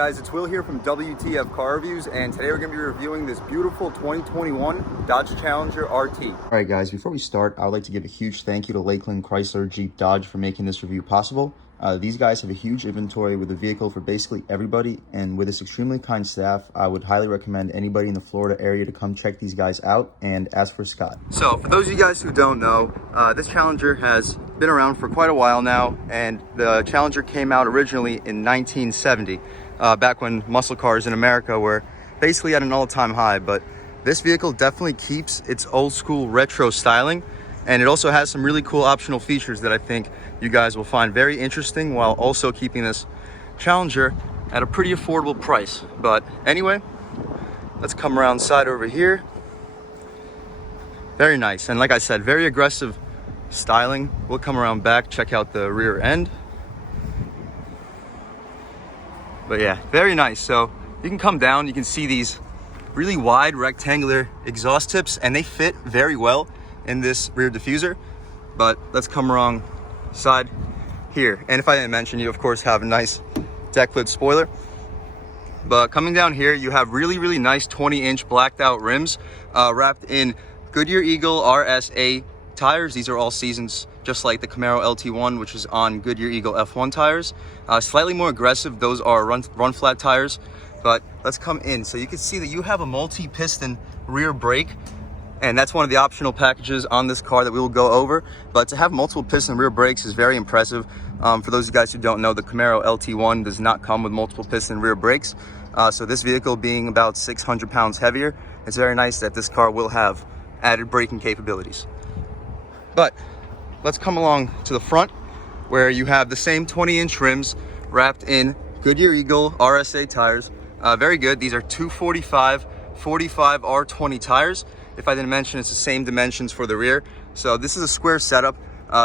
guys, it's Will here from W.T.F Car Reviews, and today we're going to be reviewing this beautiful 2021 Dodge Challenger RT. Alright guys, before we start, I would like to give a huge thank you to Lakeland Chrysler Jeep Dodge for making this review possible. These guys have a huge inventory with a vehicle for basically everybody, and with this extremely kind staff, I would highly recommend anybody in the Florida area to come check these guys out and ask for Scott. So, for those of you guys who don't know, this Challenger has been around for quite a while now, and the Challenger came out originally in 1970, back when muscle cars in America were basically at an all-time high. But this vehicle definitely keeps its old school retro styling, and it also has some really cool optional features that I think you guys will find very interesting, while also keeping this Challenger at a pretty affordable price. But anyway, let's come around side over here. Very nice, and like I said, very aggressive styling. We'll come around back, check out the rear end. But yeah, very nice. So you can come down, you can see these really wide rectangular exhaust tips, and they fit very well in this rear diffuser. But let's come around side here, and if I didn't mention, you of course have a nice deck lid spoiler. But coming down here, you have really nice 20-inch blacked out rims, wrapped in Goodyear Eagle RSA tires. These are all seasons, just like the Camaro LT1, which is on Goodyear Eagle F1 tires. Slightly more aggressive, those are run flat tires. But let's come in. So you can see that you have a multi-piston rear brake, and that's one of the optional packages on this car that we will go over. But to have multiple piston rear brakes is very impressive. For those of you guys who don't know, the Camaro LT1 does not come with multiple piston rear brakes. So this vehicle being about 600 pounds heavier, it's very nice that this car will have added braking capabilities. But let's come along to the front, where you have the same 20-inch rims wrapped in Goodyear Eagle RSA tires. Very good. These are 245 45 R20 tires. If I didn't mention, it's the same dimensions for the rear. So this is a square setup.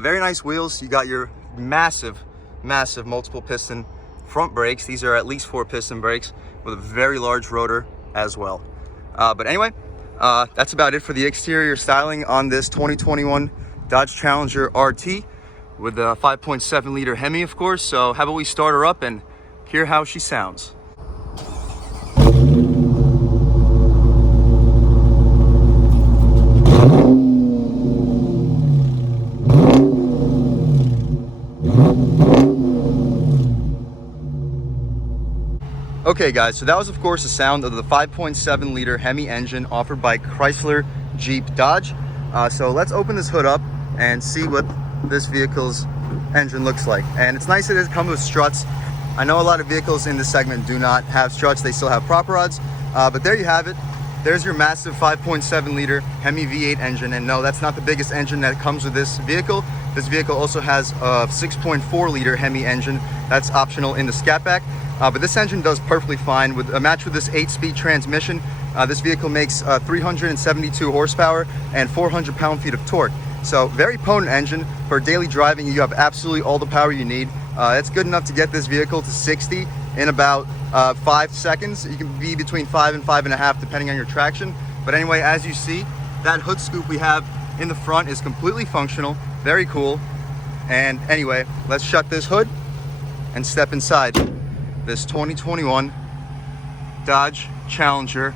Very nice wheels. You got your massive multiple piston front brakes. These are at least 4 piston brakes with a very large rotor as well. But anyway, that's about it for the exterior styling on this 2021 Dodge Challenger RT with a 5.7 liter Hemi, of course. So how about we start her up and hear how she sounds. Okay guys, so that was of course the sound of the 5.7 liter Hemi engine offered by Chrysler Jeep Dodge. So let's open this hood up and see what this vehicle's engine looks like. And it's nice that it comes with struts. I know a lot of vehicles in this segment do not have struts, they still have prop rods. But there you have it. There's your massive 5.7 liter Hemi V8 engine. And no, that's not the biggest engine that comes with this vehicle. This vehicle also has a 6.4 liter Hemi engine that's optional in the Scat Pack. But this engine does perfectly fine. With a match with this 8-speed transmission, this vehicle makes 372 horsepower and 400 pound-feet of torque. So very potent engine. For daily driving, you have absolutely all the power you need. It's good enough to get this vehicle to 60 in about 5 seconds. You can be between 5 and 5.5 depending on your traction. But anyway, as you see, that hood scoop we have in the front is completely functional. Very cool. And anyway, let's shut this hood and step inside this 2021 Dodge Challenger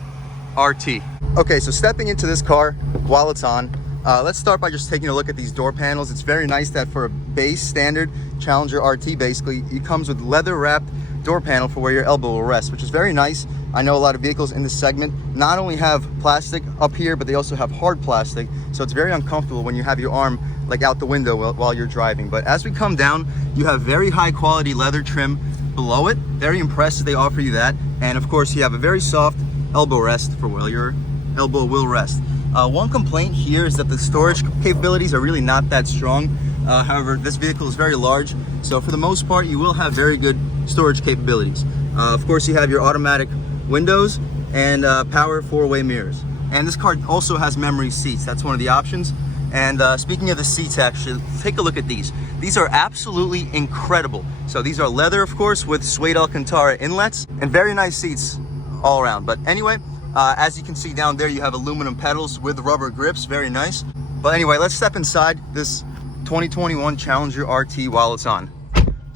RT. Okay, so stepping into this car while it's on, let's start by just taking a look at these door panels. It's very nice that for a base standard Challenger RT, basically, it comes with leather wrapped door panel for where your elbow will rest, which is very nice. I know a lot of vehicles in this segment not only have plastic up here, but they also have hard plastic. So it's very uncomfortable when you have your arm like out the window while you're driving. But as we come down, you have very high quality leather trim below it. Very impressed that they offer you that. And of course, you have a very soft elbow rest for where your elbow will rest. One complaint here is that the storage capabilities are really not that strong. However, this vehicle is very large, so for the most part, you will have very good storage capabilities. Of course, you have your automatic windows and power 4-way mirrors. And this car also has memory seats. That's one of the options. And speaking of the seats, actually, take a look at these. These are absolutely incredible. So these are leather, of course, with suede Alcantara inlets, and very nice seats all around. But anyway, as you can see down there, you have aluminum pedals with rubber grips. Very nice. But anyway, let's step inside this 2021 Challenger RT while it's on.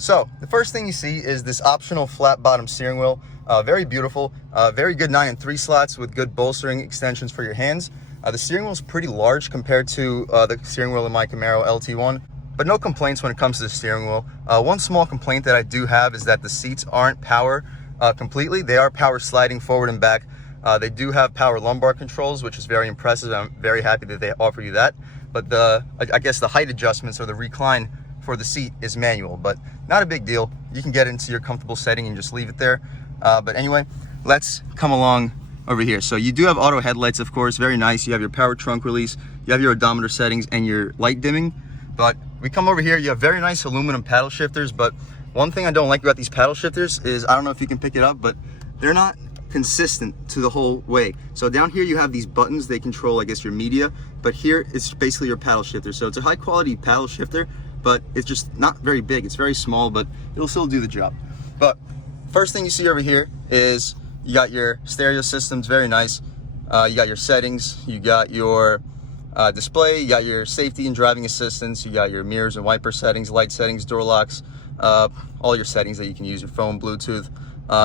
So the first thing you see is this optional flat bottom steering wheel. Very beautiful, very good 9 and 3 slots with good bolstering extensions for your hands. The steering wheel is pretty large compared to the steering wheel in my Camaro LT1, but no complaints when it comes to the steering wheel. One small complaint that I do have is that the seats aren't power completely. They are power sliding forward and back. They do have power lumbar controls, which is very impressive. I'm very happy that they offer you that. But I guess the height adjustments or the recline for the seat is manual, but not a big deal. You can get into your comfortable setting and just leave it there. But anyway, let's come along over here. So you do have auto headlights, of course, very nice. You have your power trunk release, you have your odometer settings and your light dimming. But we come over here, you have very nice aluminum paddle shifters. But one thing I don't like about these paddle shifters is, I don't know if you can pick it up, but they're not consistent to the whole way. So down here you have these buttons, they control, I guess, your media, but here it's basically your paddle shifter. So it's a high quality paddle shifter, but it's just not very big. It's very small, but it'll still do the job. But first thing you see over here is you got your stereo systems, very nice. You got your settings, you got your display, you got your safety and driving assistance, you got your mirrors and wiper settings, light settings, door locks, all your settings that you can use, your phone, Bluetooth.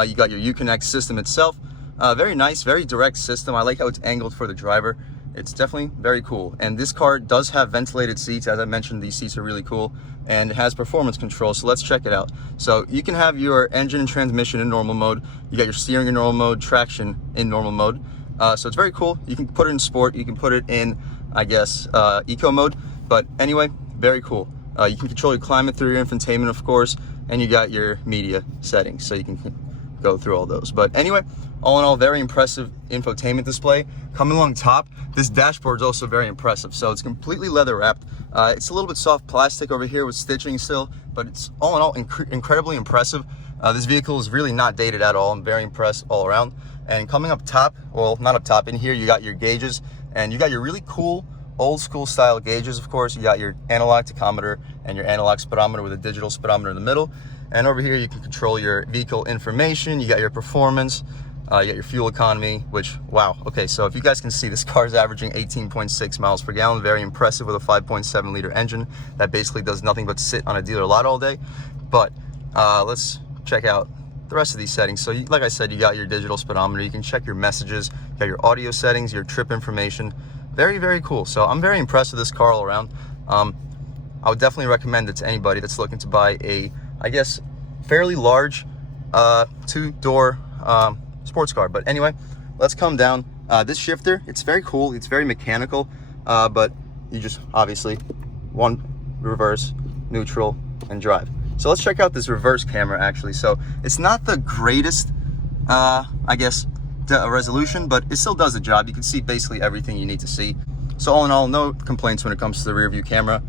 You got your Uconnect system itself. Very nice, very direct system. I like how it's angled for the driver. It's definitely very cool. And this car does have ventilated seats. As I mentioned, these seats are really cool, and it has performance control. So let's check it out. So you can have your engine and transmission in normal mode. You got your steering in normal mode, traction in normal mode. So it's very cool. You can put it in sport. You can put it in, I guess, eco mode. But anyway, very cool. You can control your climate through your infotainment, of course, and you got your media settings. So you can go through all those. But anyway, all in all, very impressive infotainment display. Coming along top, this dashboard is also very impressive. So it's completely leather wrapped. It's a little bit soft plastic over here with stitching still, but it's all in all incredibly impressive. This vehicle is really not dated at all. I'm very impressed all around. And coming up top, well, not up top, in here you got your gauges, and you got your really cool old school style gauges. Of course, you got your analog tachometer and your analog speedometer with a digital speedometer in the middle. And over here you can control your vehicle information. You got your performance, you got your fuel economy, which, wow. Okay, so if you guys can see, this car is averaging 18.6 miles per gallon. Very impressive with a 5.7 liter engine that basically does nothing but sit on a dealer lot all day. But let's check out the rest of these settings. So like I said, you got your digital speedometer. You can check your messages, you got your audio settings, your trip information. Very, very cool. So I'm very impressed with this car all around. I would definitely recommend it to anybody that's looking to buy a, I guess, fairly large two-door sports car. But anyway, let's come down. This shifter, it's very cool. It's very mechanical, but you just obviously one reverse, neutral, and drive. So let's check out this reverse camera actually. So it's not the greatest, I guess, resolution, but it still does the job. You can see basically everything you need to see. So all in all, no complaints when it comes to the rear view camera.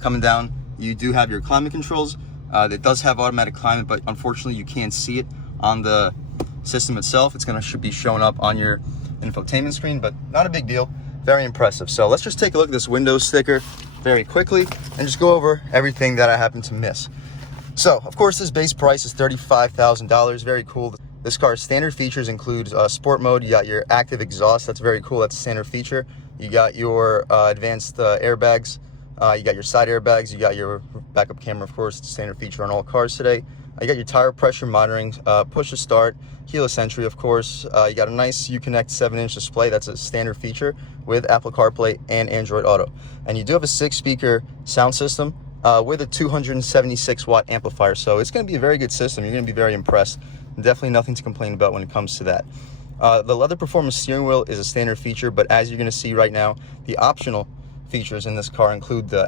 Coming down, you do have your climate controls. It does have automatic climate, but unfortunately you can't see it on the system itself. It's should be showing up on your infotainment screen, but not a big deal. Very impressive. So let's just take a look at this Windows sticker very quickly and just go over everything that I happen to miss. So of course this base price is $35,000. Very cool. This car's standard features include sport mode. You got your active exhaust. That's very cool. That's a standard feature. You got your advanced airbags. You got your side airbags. You got your backup camera, of course. It's a standard feature on all cars today. You got your tire pressure monitoring, push to start, keyless entry, of course. You got a nice Uconnect 7-inch display. That's a standard feature with Apple CarPlay and Android Auto. And you do have a 6-speaker sound system with a 276-watt amplifier. So it's going to be a very good system. You're going to be very impressed. Definitely nothing to complain about when it comes to that. The leather performance steering wheel is a standard feature, but as you're going to see right now, the optional features in this car include the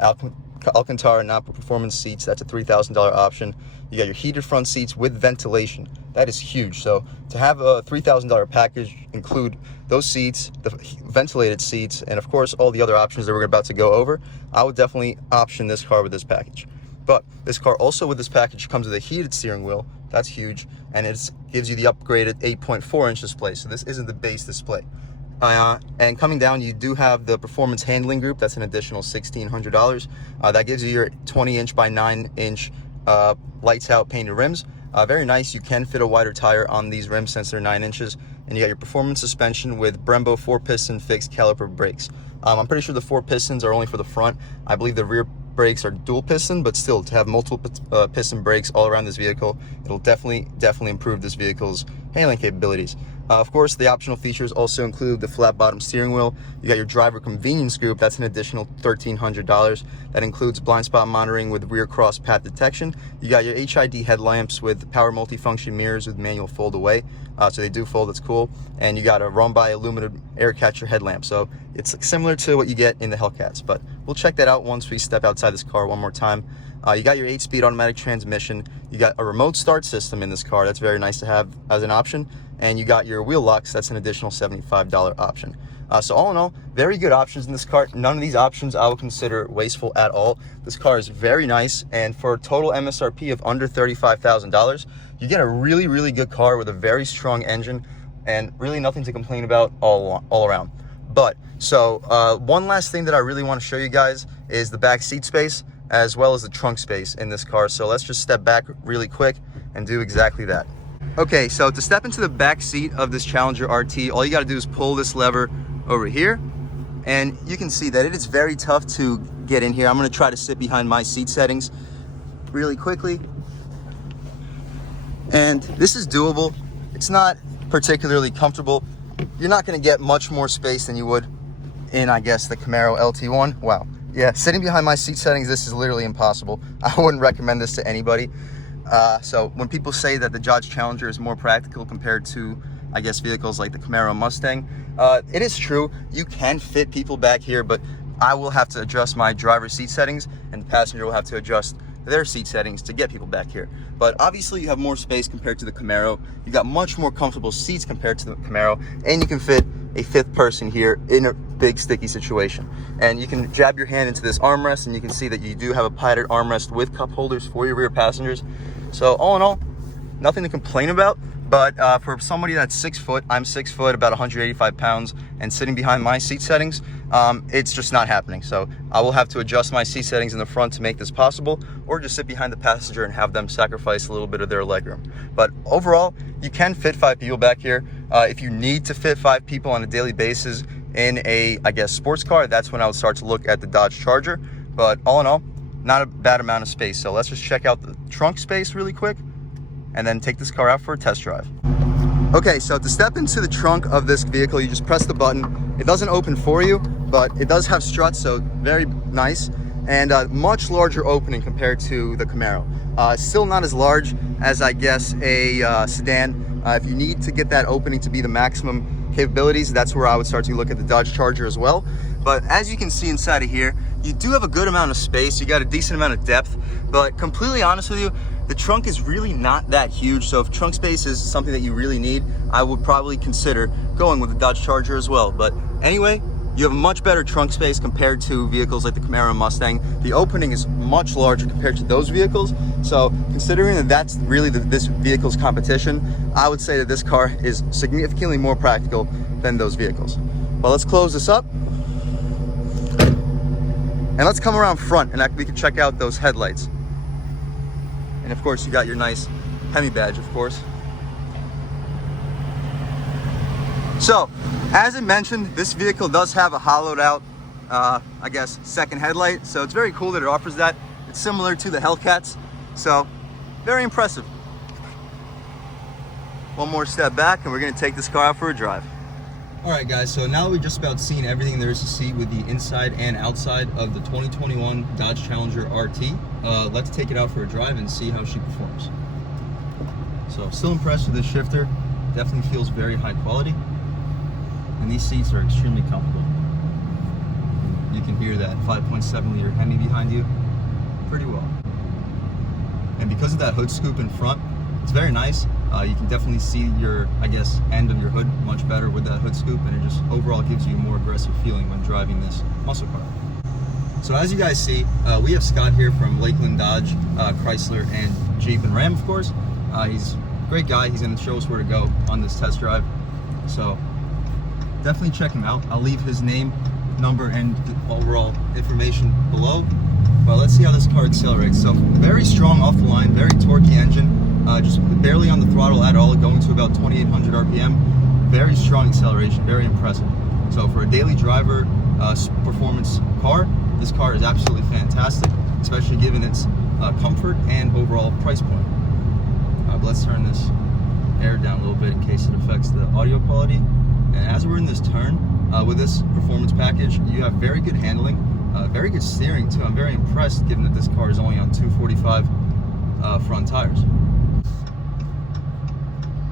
Alcantara Napa performance seats. That's a $3,000 option. You got your heated front seats with ventilation. That is huge. So to have a $3,000 package include those seats, the ventilated seats, and of course all the other options that we're about to go over, I would definitely option this car with this package. But this car also with this package comes with a heated steering wheel. That's huge, and it gives you the upgraded 8.4-inch display. So this isn't the base display. And coming down, you do have the performance handling group. That's an additional $1,600. That gives you your 20-inch by 9-inch lights out painted rims. Very nice. You can fit a wider tire on these rims since they're 9 inches. And you got your performance suspension with Brembo 4-piston fixed caliper brakes. I'm pretty sure the 4 pistons are only for the front. I believe the rear brakes are dual piston, but still to have multiple piston brakes all around this vehicle, it'll definitely improve this vehicle's handling capabilities. Of course, the optional features also include the flat bottom steering wheel. You got your driver convenience group, that's an additional $1,300. That includes blind spot monitoring with rear cross path detection. You got your HID headlamps with power multifunction mirrors with manual fold away. So they do fold, that's cool. And you got a run by aluminum air catcher headlamp. So it's similar to what you get in the Hellcats, but we'll check that out once we step outside this car one more time. You got your 8-speed automatic transmission. You got a remote start system in this car. That's very nice to have as an option. And you got your wheel locks. That's an additional $75 option. So all in all, very good options in this car. None of these options I would consider wasteful at all. This car is very nice, and for a total MSRP of under $35,000, you get a really good car with a very strong engine and really nothing to complain about all around. But so one last thing that I really want to show you guys is the back seat space as well as the trunk space in this car. So let's just step back really quick and do exactly that. Okay, so to step into the back seat of this Challenger RT, all you got to do is pull this lever over here, and you can see that it is very tough to get in here. I'm going to try to sit behind my seat settings really quickly, and this is doable. It's not particularly comfortable. You're not going to get much more space than you would in, I guess, the Camaro LT1. Wow. Yeah, sitting behind my seat settings, this is literally impossible. I wouldn't recommend this to anybody. So when people say that the Dodge Challenger is more practical compared to, I guess, vehicles like the Camaro Mustang, it is true. You can fit people back here, but I will have to adjust my driver's seat settings, and the passenger will have to adjust their seat settings to get people back here. But obviously you have more space compared to the Camaro. You got much more comfortable seats compared to the Camaro, and you can fit a fifth person here in a big sticky situation. And you can jab your hand into this armrest, and you can see that you do have a padded armrest with cup holders for your rear passengers. So all in all, nothing to complain about. But for somebody that's 6 foot, I'm 6 foot, about 185 pounds, and sitting behind my seat settings, it's just not happening. So I will have to adjust my seat settings in the front to make this possible, or just sit behind the passenger and have them sacrifice a little bit of their legroom. But overall, you can fit 5 people back here. If you need to fit 5 people on a daily basis in a, I guess, sports car, that's when I would start to look at the Dodge Charger. But all in all, not a bad amount of space. So let's just check out the trunk space really quick and then take this car out for a test drive. Okay, so to step into the trunk of this vehicle, you just press the button. It doesn't open for you, but it does have struts, so very nice, and a much larger opening compared to the Camaro. Still not as large as, I guess, a sedan. If you need to get that opening to be the maximum capabilities, that's where I would start to look at the Dodge Charger as well. But as you can see inside of here, you do have a good amount of space. You got a decent amount of depth, but completely honest with you, the trunk is really not that huge. So if trunk space is something that you really need, I would probably consider going with the Dodge Charger as well. But anyway, you have a much better trunk space compared to vehicles like the Camaro and Mustang. The opening is much larger compared to those vehicles. So considering that that's really this vehicle's competition, I would say that this car is significantly more practical than those vehicles. Well, let's close this up. And let's come around front, and we can check out those headlights. And of course, you got your nice Hemi badge, of course. So, as I mentioned, this vehicle does have a hollowed out, I guess, second headlight. So it's very cool that it offers that. It's similar to the Hellcats. So, very impressive. One more step back, and we're gonna take this car out for a drive. All right, guys, so now we've just about seen everything there is to see with the inside and outside of the 2021 Dodge Challenger RT. Let's take it out for a drive and see how she performs. So still impressed with this shifter. Definitely feels very high quality. And these seats are extremely comfortable. You can hear that 5.7 liter Hemi behind you pretty well. And because of that hood scoop in front, it's very nice. You can definitely see your, I guess, end of your hood much better with that hood scoop, and it just overall gives you a more aggressive feeling when driving this muscle car. So as you guys see, we have Scott here from Lakeland Dodge, Chrysler, and Jeep and Ram, of course. He's a great guy. He's going to show us where to go on this test drive. So definitely check him out. I'll leave his name, number, and overall information below. But let's see how this car accelerates. So very strong off the line, very torquey engine. Just barely on the throttle at all, going to about 2,800 RPM. Very strong acceleration, very impressive. So for a daily driver performance car, this car is absolutely fantastic. especially given its comfort and overall price point. But let's turn this air down a little bit in case it affects the audio quality. And as we're in this turn, with this performance package, you have very good handling, very good steering too. I'm very impressed given that this car is only on 245 front tires.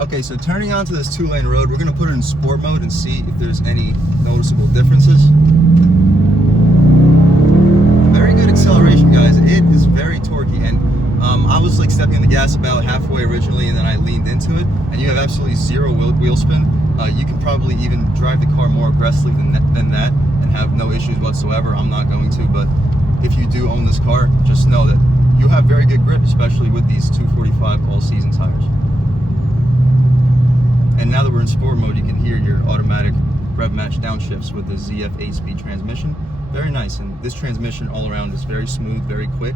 Okay, so turning onto this 2-lane road, we're going to put it in sport mode and see if there's any noticeable differences. Very good acceleration, guys. It is very torquey, and I was like stepping on the gas about halfway originally, and then I leaned into it, and you have absolutely zero wheel spin. You can probably even drive the car more aggressively than that and have no issues whatsoever. I'm not going to, but if you do own this car, just know that you have very good grip, especially with these 245 all-season tires. And now that we're in sport mode, you can hear your automatic rev match downshifts with the ZF 8-speed transmission. Very nice, and this transmission all around is very smooth, very quick,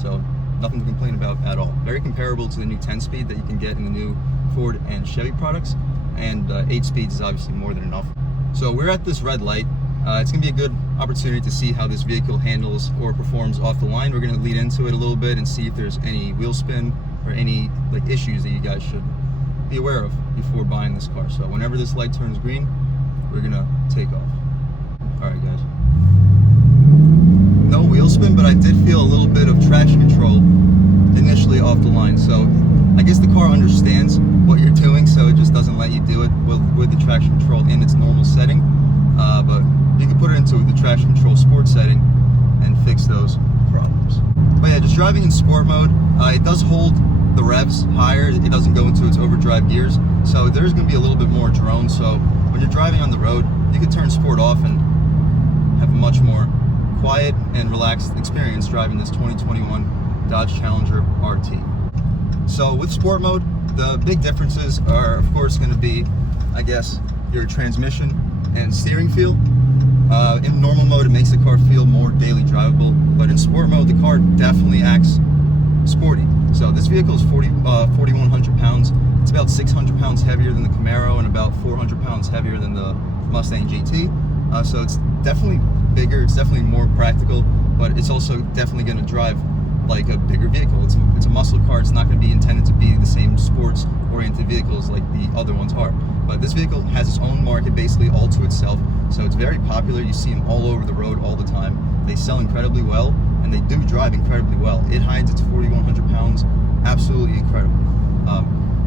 so nothing to complain about at all. Very comparable to the new 10-speed that you can get in the new Ford and Chevy products, and 8 speeds is obviously more than enough. So we're at this red light. It's going to be a good opportunity to see how this vehicle handles or performs off the line. We're going to lead into it a little bit and see if there's any wheel spin or any like issues that you guys should be aware of before buying this car. So whenever this light turns green, we're going to take off. All right, guys. No wheel spin, but I did feel a little bit of traction control initially off the line. So I guess the car understands what you're doing, so it just doesn't let you do it with the traction control in its normal setting. But you can put it into the traction control sport setting and fix those problems. But yeah, just driving in sport mode, it does hold the revs higher. It doesn't go into its overdrive gears, so there's going to be a little bit more drone. So when you're driving on the road, you can turn sport off and have a much more quiet and relaxed experience driving this 2021 Dodge Challenger RT. So with sport mode, the big differences are of course going to be, I guess, your transmission and steering feel. In normal mode, it makes the car feel more daily drivable, but in sport mode, the car definitely acts sporty. So this vehicle is 4,100 pounds. It's about 600 pounds heavier than the Camaro and about 400 pounds heavier than the Mustang GT. So it's definitely bigger, it's definitely more practical, but it's also definitely going to drive like a bigger vehicle. It's a muscle car. It's not going to be intended to be the same sports-oriented vehicles like the other ones are. But this vehicle has its own market basically all to itself, so it's very popular. You see them all over the road all the time. They sell incredibly well, and they do drive incredibly well. It hides its 4,100 pounds, absolutely incredible.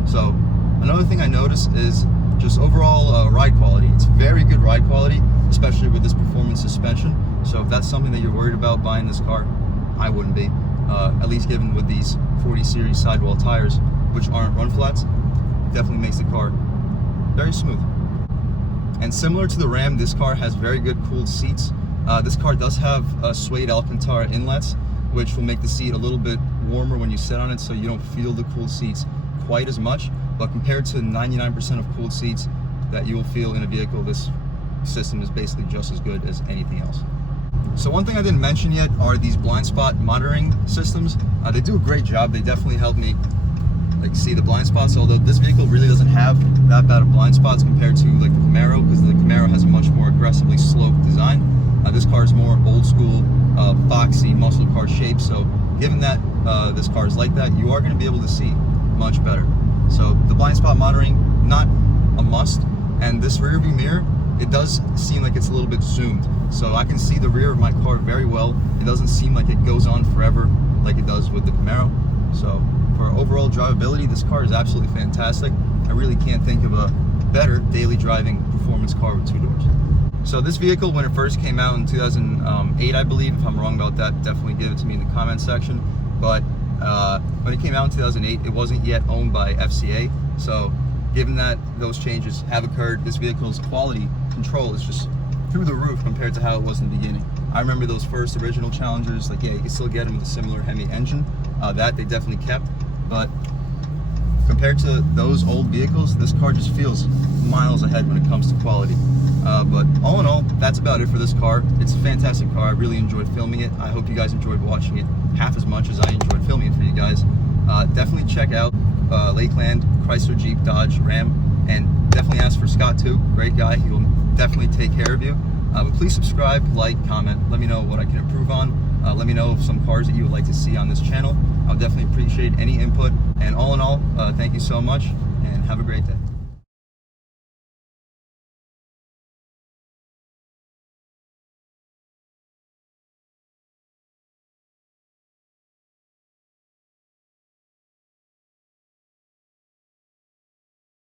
So another thing I noticed is just overall ride quality. It's very good ride quality, especially with this performance suspension. So if that's something that you're worried about buying this car, I wouldn't be. At least given with these 40 series sidewall tires, which aren't run flats, it definitely makes the car very smooth. And similar to the Ram, this car has very good cooled seats. This car does have suede Alcantara inlets, which will make the seat a little bit warmer when you sit on it, so you don't feel the cooled seats quite as much. But compared to 99% of cooled seats that you will feel in a vehicle, this system is basically just as good as anything else. So one thing I didn't mention yet are these blind spot monitoring systems. They do a great job. They definitely help me like see the blind spots, although this vehicle really doesn't have that bad of blind spots compared to like the Camaro, because the Camaro has a much more aggressively sloped design. This car is more old school, boxy muscle car shape, so given that this car is like that, you are going to be able to see much better. So the blind spot monitoring, not a must. And this rear view mirror, it does seem like it's a little bit zoomed, so I can see the rear of my car very well. It doesn't seem like it goes on forever like it does with the Camaro. So for overall drivability, this car is absolutely fantastic. I really can't think of a better daily driving performance car with 2 doors. So this vehicle, when it first came out in 2008, I believe, if I'm wrong about that, definitely give it to me in the comment section. But when it came out in 2008, it wasn't yet owned by FCA. So given that those changes have occurred, this vehicle's quality control is just through the roof compared to how it was in the beginning. I remember those first original Challengers, like, yeah, you can still get them with a similar Hemi engine. That they definitely kept, but compared to those old vehicles, this car just feels miles ahead when it comes to quality. But all in all, that's about it for this car. It's a fantastic car. I really enjoyed filming it. I hope you guys enjoyed watching it half as much as I enjoyed filming it for you guys. Definitely check out Lakeland, Chrysler, Jeep, Dodge, Ram, and definitely ask for Scott too. Great guy. He will definitely take care of you. But please subscribe, like, comment. Let me know what I can improve on. Let me know of some cars that you would like to see on this channel. I'll definitely appreciate any input. And all in all, thank you so much and have a great day.